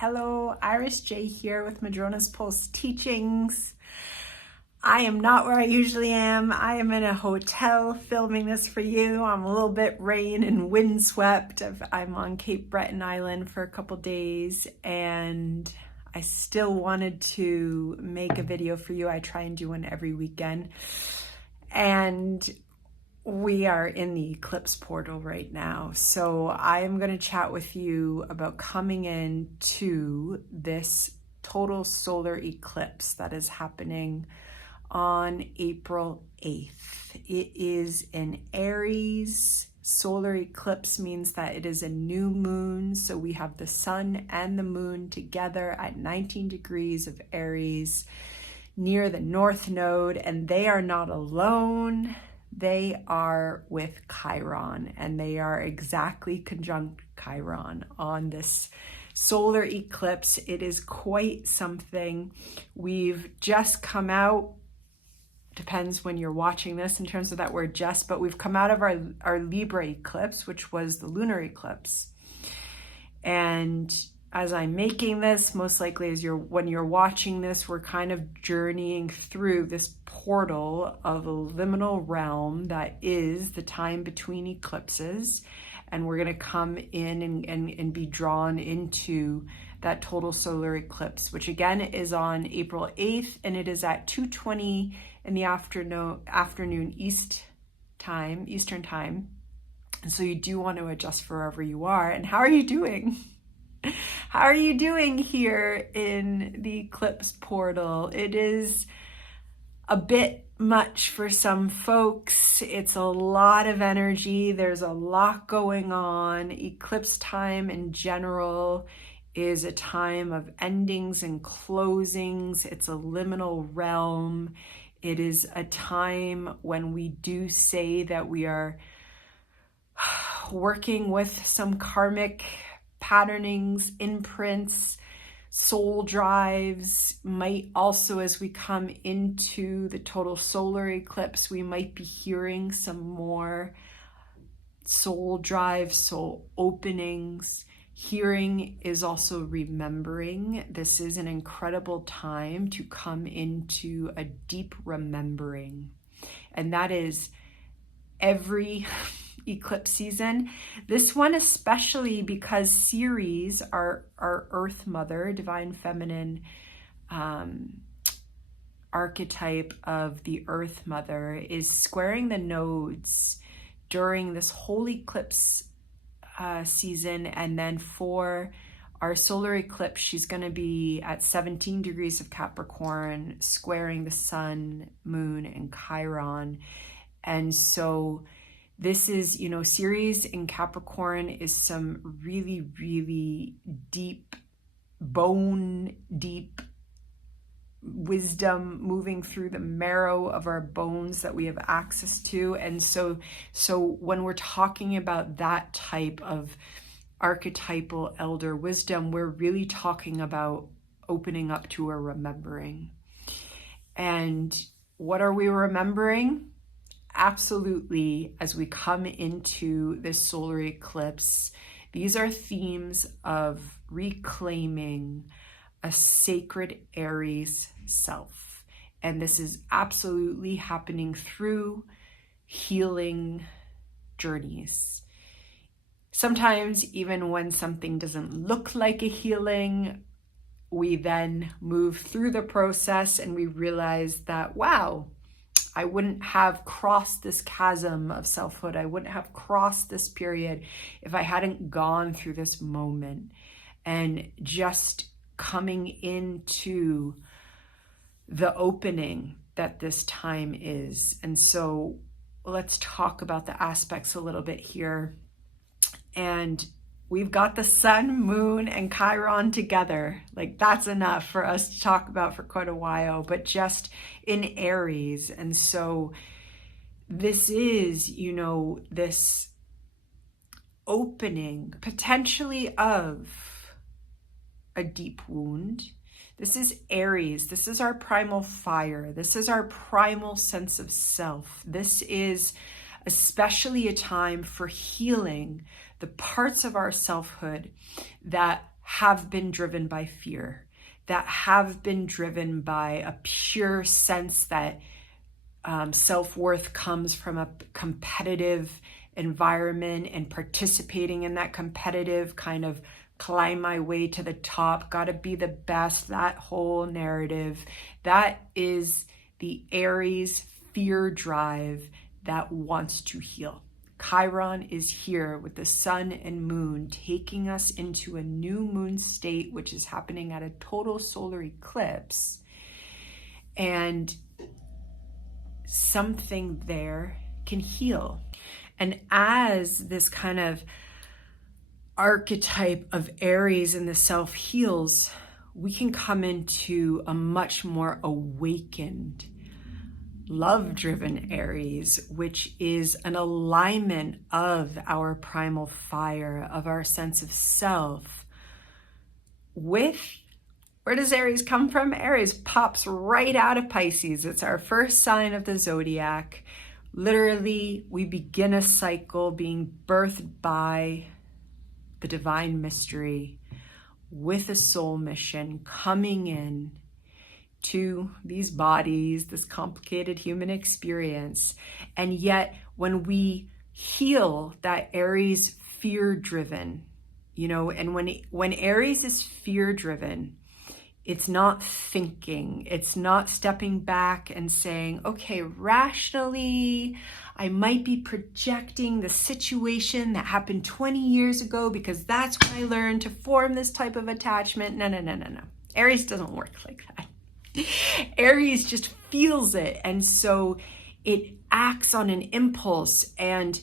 Hello, Iris J here with Madrona's Pulse Teachings. I am not where I usually am. I am in a hotel filming this for you. I'm a little bit rain and windswept. I'm on Cape Breton Island for a couple days and I still wanted to make a video for you. I try and do one every weekend. And we are in the eclipse portal right now. So I am going to chat with you about coming into this total solar eclipse that is happening on April 8th. It is an Aries. Solar eclipse means that it is a new moon. So we have the sun and the moon together at 19 degrees of Aries near the North Node, and they are not alone. They are with Chiron, and they are exactly conjunct Chiron on this solar eclipse. It is quite something. We've just come out, depends when you're watching this in terms of that word just, but we've come out of our Libra eclipse, which was the lunar eclipse. And as I'm making this, most likely when you're watching this, we're kind of journeying through this portal of a liminal realm that is the time between eclipses. And we're going to come in and be drawn into that total solar eclipse, which again is on April 8th, and it is at 2:20 in the afternoon Eastern time. And so you do want to adjust for wherever you are. And how are you doing? How are you doing here in the eclipse portal? It is a bit much for some folks. It's a lot of energy. There's a lot going on. Eclipse time in general is a time of endings and closings. It's a liminal realm. It is a time when we do say that we are working with some karmic patternings, imprints, soul drives. Might also, as we come into the total solar eclipse, we might be hearing some more soul drives, soul openings. Hearing is also remembering. This is an incredible time to come into a deep remembering. And that is every eclipse season. This one especially because Ceres, our Earth Mother, divine feminine archetype of the Earth Mother, is squaring the nodes during this whole eclipse season. And then for our solar eclipse, she's going to be at 17 degrees of Capricorn, squaring the sun, moon, and Chiron. And so this is, Ceres in Capricorn is some really, really deep, bone deep wisdom moving through the marrow of our bones that we have access to. And so when we're talking about that type of archetypal elder wisdom, we're really talking about opening up to a remembering. And what are we remembering? Absolutely, as we come into this solar eclipse, these are themes of reclaiming a sacred Aries self. And this is absolutely happening through healing journeys. Sometimes even when something doesn't look like a healing, we then move through the process and we realize that, wow, I wouldn't have crossed this chasm of selfhood. I wouldn't have crossed this period if I hadn't gone through this moment. And just coming into the opening that this time is. And so let's talk about the aspects a little bit here. And we've got the sun, moon, and Chiron together. Like, that's enough for us to talk about for quite a while, but just in Aries. And so this is, this opening potentially of a deep wound. This is Aries. This is our primal fire. This is our primal sense of self. This is especially a time for healing the parts of our selfhood that have been driven by fear, that have been driven by a pure sense that self-worth comes from a competitive environment, and participating in that competitive kind of climb my way to the top, gotta be the best, that whole narrative. That is the Aries fear drive that wants to heal. Chiron is here with the sun and moon, taking us into a new moon state, which is happening at a total solar eclipse. And something there can heal. And as this kind of archetype of Aries in the self heals, we can come into a much more awakened, love-driven Aries, which is an alignment of our primal fire, of our sense of self. With, where does Aries come from? Aries pops right out of Pisces. It's our first sign of the zodiac. Literally, we begin a cycle being birthed by the divine mystery with a soul mission coming in to these bodies, this complicated human experience. And yet when we heal that Aries fear-driven, and when Aries is fear-driven, it's not thinking, it's not stepping back and saying, okay, rationally, I might be projecting the situation that happened 20 years ago because that's when I learned to form this type of attachment. No. Aries doesn't work like that. Aries just feels it. And so it acts on an impulse. And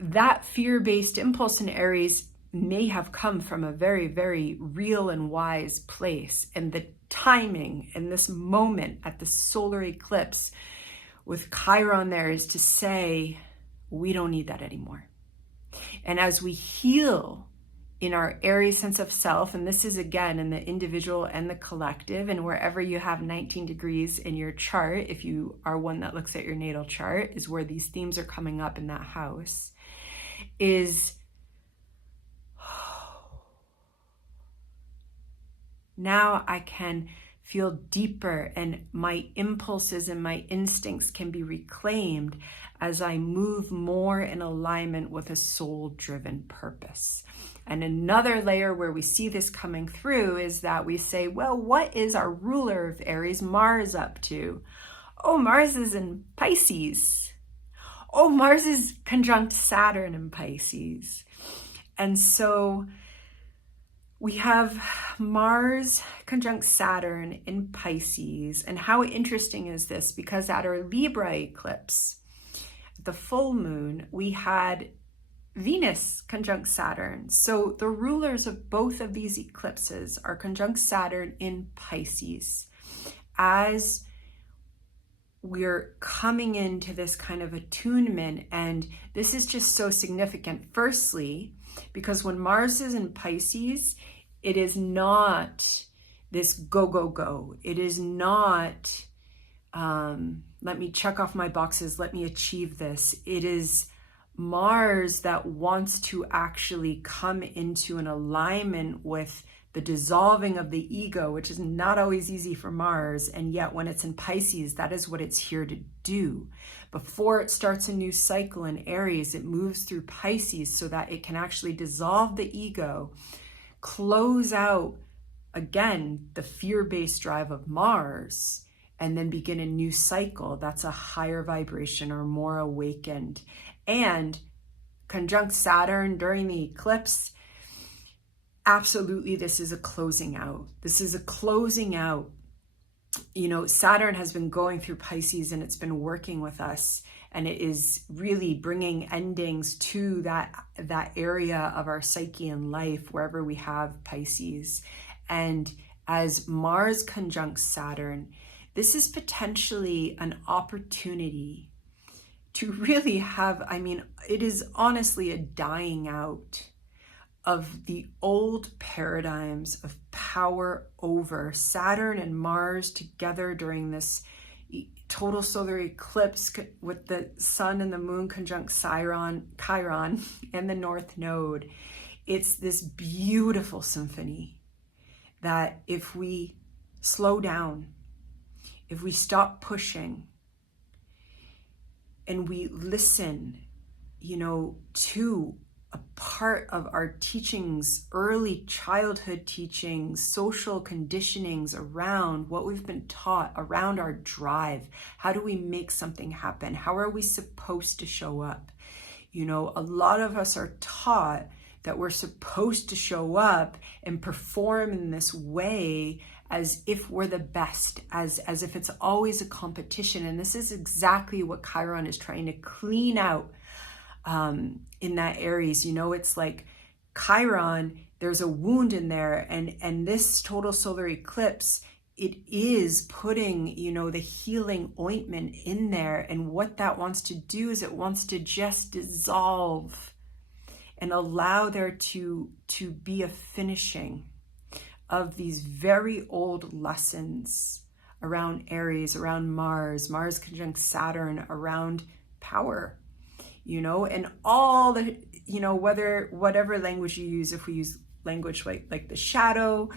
that fear-based impulse in Aries may have come from a very, very real and wise place. And the timing in this moment at the solar eclipse with Chiron there is to say, we don't need that anymore. And as we heal in our Aries sense of self, and this is again in the individual and the collective, and wherever you have 19 degrees in your chart, if you are one that looks at your natal chart, is where these themes are coming up in that house, is now I can feel deeper, and my impulses and my instincts can be reclaimed as I move more in alignment with a soul-driven purpose. And another layer where we see this coming through is that we say, well, what is our ruler of Aries, Mars, up to? Oh, Mars is in Pisces. Oh, Mars is conjunct Saturn in Pisces. And so we have Mars conjunct Saturn in Pisces. And how interesting is this? Because at our Libra eclipse, the full moon, we had Venus conjunct Saturn. So the rulers of both of these eclipses are conjunct Saturn in Pisces. As we're coming into this kind of attunement, and this is just so significant. Firstly, because when Mars is in Pisces, it is not this go, go, go. It is not, let me check off my boxes, let me achieve this. It is Mars that wants to actually come into an alignment with the dissolving of the ego, which is not always easy for Mars. And yet when it's in Pisces, that is what it's here to do. Before it starts a new cycle in Aries, it moves through Pisces so that it can actually dissolve the ego, close out, again, the fear-based drive of Mars, and then begin a new cycle that's a higher vibration or more awakened. And conjunct Saturn during the eclipse, absolutely, this is a closing out. This is a closing out. Saturn has been going through Pisces and it's been working with us, and it is really bringing endings to that area of our psyche and life wherever we have Pisces. And as Mars conjuncts Saturn, this is potentially an opportunity to really have, it is honestly a dying out of the old paradigms of power over Saturn and Mars together during this total solar eclipse with the sun and the moon conjunct Chiron and the North Node. It's this beautiful symphony that if we slow down, if we stop pushing, and we listen, to a part of our teachings, early childhood teachings, social conditionings around what we've been taught, around our drive. How do we make something happen? How are we supposed to show up? A lot of us are taught that we're supposed to show up and perform in this way as if we're the best, as if it's always a competition. And this is exactly what Chiron is trying to clean out in that Aries. It's like Chiron, there's a wound in there, and this total solar eclipse, it is putting, the healing ointment in there. And what that wants to do is it wants to just dissolve and allow there to be a finishing of these very old lessons around Aries, around Mars conjunct Saturn, around power, and all the, whatever language you use. If we use language like the shadow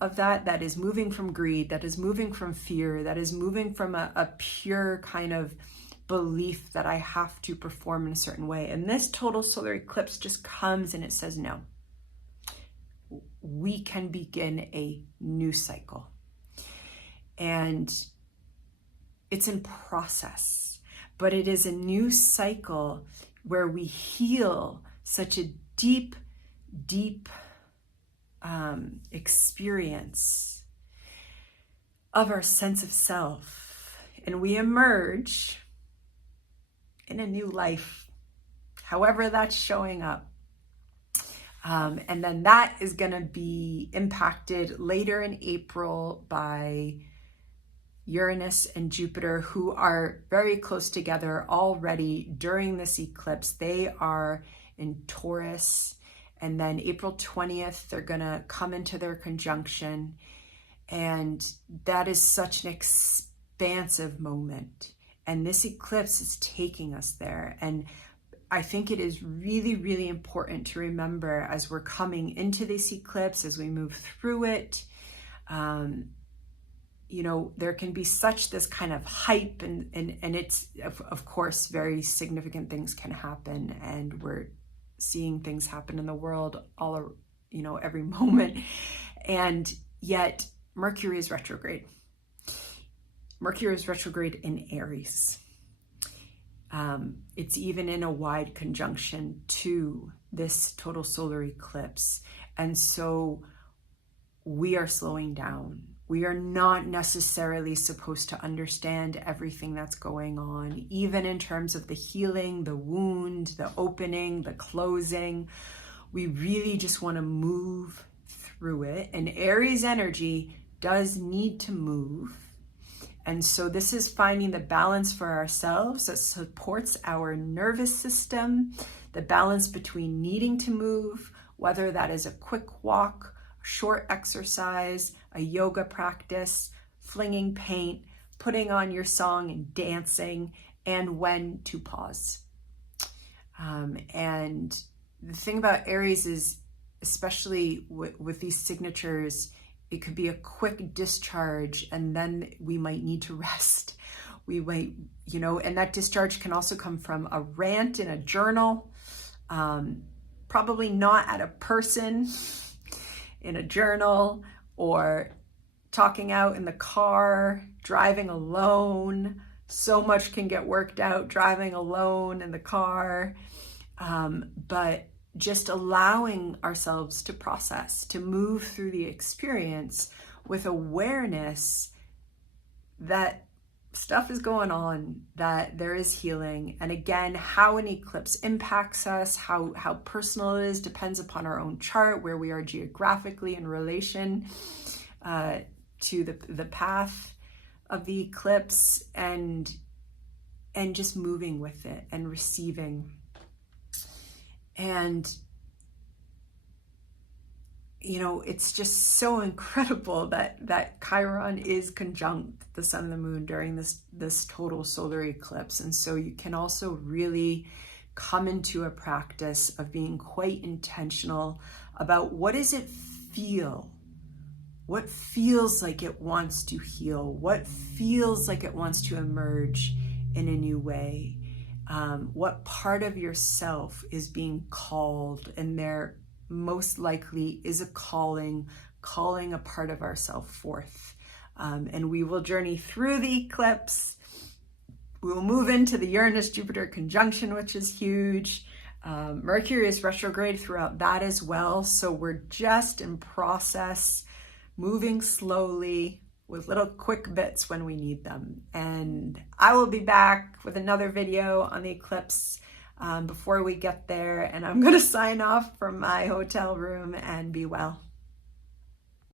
of that is moving from greed, that is moving from fear, that is moving from a pure kind of belief that I have to perform in a certain way. And this total solar eclipse just comes and it says, no, we can begin a new cycle. And it's in process, but it is a new cycle where we heal such a deep experience of our sense of self. And we emerge in a new life, however that's showing up. And then that is going to be impacted later in April by Uranus and Jupiter, who are very close together already during this eclipse. They are in Taurus. And then April 20th, they're going to come into their conjunction. And that is such an expansive moment. And this eclipse is taking us there. And I think it is really, really important to remember as we're coming into this eclipse, as we move through it, there can be such this kind of hype and it's, of course, very significant things can happen, and we're seeing things happen in the world all, every moment. And yet Mercury is retrograde. Mercury is retrograde in Aries. It's even in a wide conjunction to this total solar eclipse. And so we are slowing down. We are not necessarily supposed to understand everything that's going on, even in terms of the healing, the wound, the opening, the closing. We really just want to move through it. And Aries energy does need to move. And so this is finding the balance for ourselves that supports our nervous system, the balance between needing to move, whether that is a quick walk, short exercise, a yoga practice, flinging paint, putting on your song and dancing, and when to pause. And the thing about Aries is, especially with these signatures, it could be a quick discharge and then we might need to rest. We might, and that discharge can also come from a rant in a journal, probably not at a person in a journal, or talking out in the car, driving alone. So much can get worked out driving alone in the car. But just allowing ourselves to process, to move through the experience with awareness that stuff is going on, that there is healing. And again, how an eclipse impacts us, how personal it is, depends upon our own chart, where we are geographically in relation to the path of the eclipse, and just moving with it and receiving. And it's just so incredible that Chiron is conjunct the sun and the moon during this total solar eclipse. And so you can also really come into a practice of being quite intentional about what does it feel? What feels like it wants to heal? What feels like it wants to emerge in a new way? What part of yourself is being called? And there most likely is a calling a part of ourself forth. And we will journey through the eclipse. We will move into the Uranus-Jupiter conjunction, which is huge. Mercury is retrograde throughout that as well. So we're just in process, moving slowly with little quick bits when we need them. And I will be back with another video on the eclipse before we get there. And I'm going to sign off from my hotel room and be well.